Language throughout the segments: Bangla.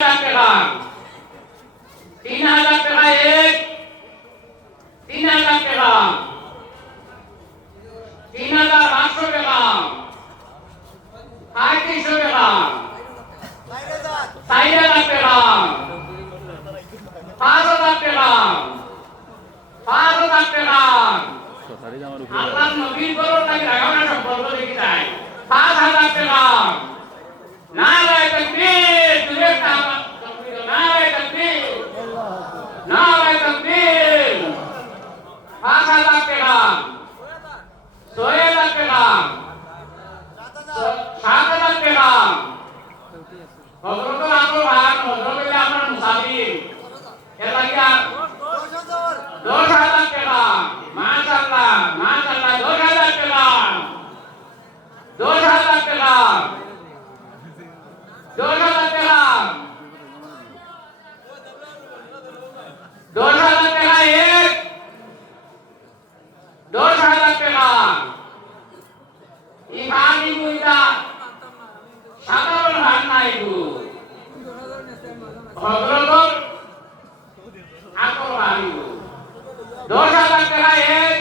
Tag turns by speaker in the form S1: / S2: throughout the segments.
S1: টাকা তিন হাজার টাকা এক তিন হাজার টাকা তিন হাজার পাঁচশো টাকা পঁয়ত্রিশশো টাকা চার হাজার টাকা পাঁচ হাজার টাকা পাঁচ হাজার টাকা
S2: সারি জামার উপরে
S1: আল্লাহ নবীর বড় নাকি রাগানা সম্পর্ক দেখি যায় পাঁচ হাজার টাকা নারায় তকবীর তুলে নারায় তকবীর নারায় তকবীর পাঁচ হাজার টাকা ছয় হাজার টাকা সাত হাজার টাকা হজরত আপনার ভাগ হজরত আপনার মুসাফির এর লাগিয়া দশ হাজার টাকা মাশাল্লাহ মাশাল্লাহ দশ হাজার টাকা দশ হাজার টাকা দশ হাজার টাকা দশ হাজার টাকা এক। দশ হাজার টাকা। ইমানি মুইদা সাধারণ হাত নাই গো হজরতর আকর হারিব দশ হাজার টাকা এক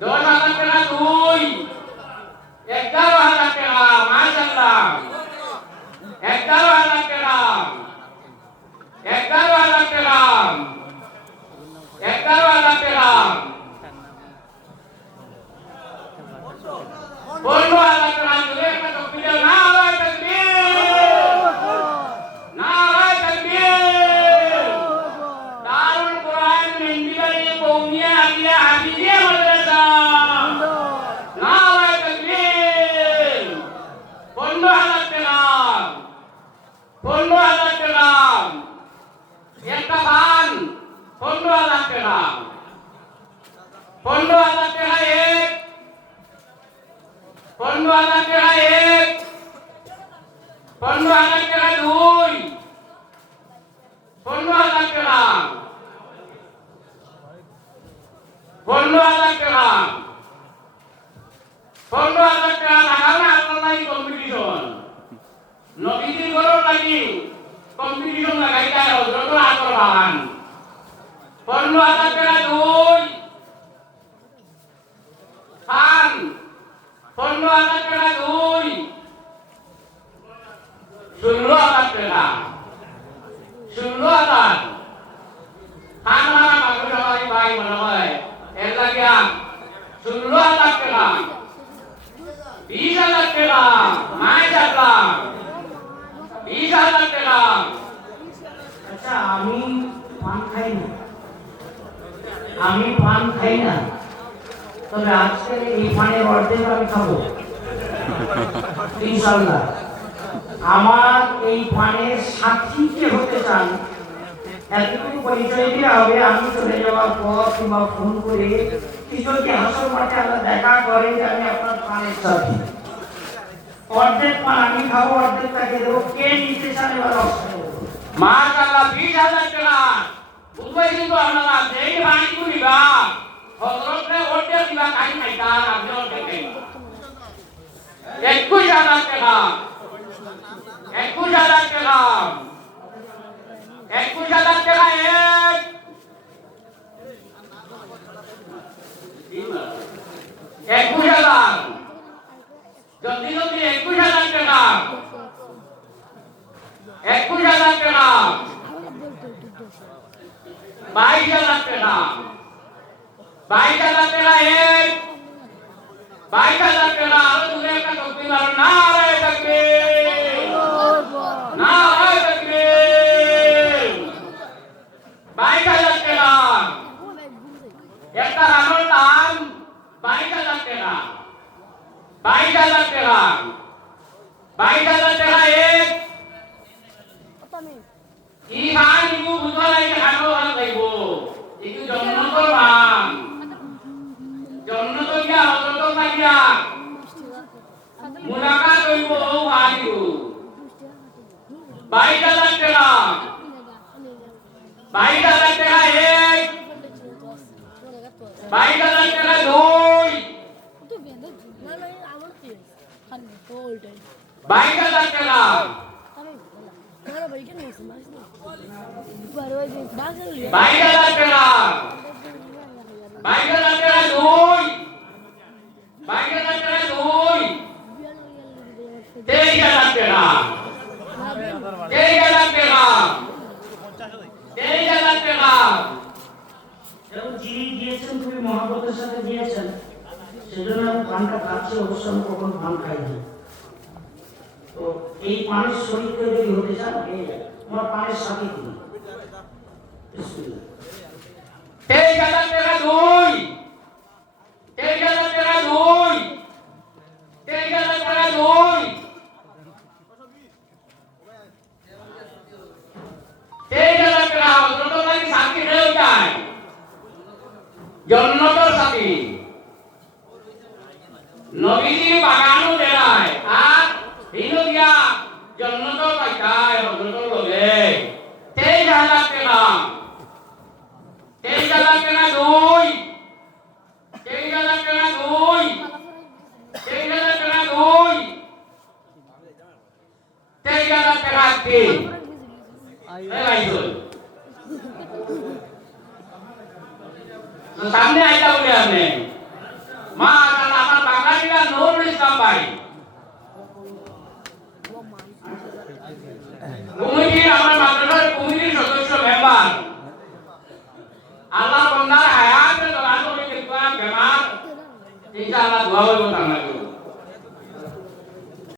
S1: দশ হাজার টাকা দুই এগারো হাজার টাকা মাশাল্লাহ এগারো হাজার টাকা এগারো হাজার টাকা এগারো হাজার টাকা পনেরো হাজার টাকা তুলে একটা তকবির না হয় তকবির না হয় তকবির দারুল কোরআন মিন্দিবাড়ি কৌমিয়া আলিয়া হাফিজিয়া মাদ্রাসা নারায় তাকবীর পনেরো হাজার টাকা পনেরো হাজার টাকা একটা পান পনেরো হাজার টাকা পনেরো হাজার টাকা এক পনেরো হাজার টাকা এক পনেরো হাজার টাকা দুই পনেরো হাজার টাকা পনেরো হাজার টাকা পনেরো হাজার টাকা লাগাও না, আপনার লাগি কম্পিটিশন নবীজি করো লাগি কম্পিটিশন লাগাই হজরত বাহান পনেরো হাজার টাকা দুই পান পনেরো হাজার টাকা দুই। ষোলো হাজার টাকা ষোলো হাজার খান মারা ষোলো টাকা বিশ হাজার টাকা মাই টাকা বিশ হাজার টাকা
S3: আচ্ছা আমি পান খাই না। আমি পান খাই না। তবে আজকের এই পানের অর্ধেক আমি খাব। ইনশাল্লাহ আমার এই পানের সাক্ষী কে হতে চান, এতটুকু পরিচয় দিয়ে হবে, আমি চলে যাওয়ার পর কিংবা ফোন করে কিশোরকে হাসর মাঠে আমরা দেখা করে যে আমি আপনার পানের সাথী। অর্ধেক পান, আমি খাব অর্ধেক তাকে দেবো। কে নিতে চান এবার অবস্থা
S1: মাশাআল্লাহ, বিশ হাজার টাকা। একুশ হাজার টাকা একুশ হাজার টাকা একুশ হাজার এক একুশ হাজার জলদি জলদি একুশ হাজার টাকা একুশ হাজার টাকা বাইশ হাজার টাকা বাইশ হাজার টাকা বাইশ হাজার টাকা আরও দূরে একটা টপি মারো না আড়াই থাকবে। না আড়াই হাজার টাকা একটা রানোর দাম বাইশ হাজার টাকা বাইশ হাজার টাকা বাইশ হাজার টাকা বাইশ হাজার টাকা বাইশ হাজার টাকা এক। বাইশ হাজার টাকা দুই। বাইশ হাজার টাকা বাইশ হাজার টাকা বাইশ হাজার টাকা দুই বাইশ হাজার টাকা দুই তেইশ হাজার টাকা তেইশ হাজার টাকা তেইশ হাজার টাকা
S3: এবং যিনি দিয়েছেন সাথে দিয়েছেন, সেজন্য পানটা খাচ্ছে অবশ্য আমি কখন পান খাইনি তো এই পানের শরীরকে যদি হতে চান আমার পানের সাথে দিন। এই
S1: তেইশ নবীজি বাগানও দেয় আর হিন্দু দিয়া জন্নত পাইতায় অন্তত লগে। তেইশ হাজার টাকা তেইশ হাজার টাকা দুই। তেইশ হাজার টাকা দুই। তেইশ হাজার টাকা দুই। তেইশ হাজার টাকা তিন সামনে আইতা বলে আপনি। Pai.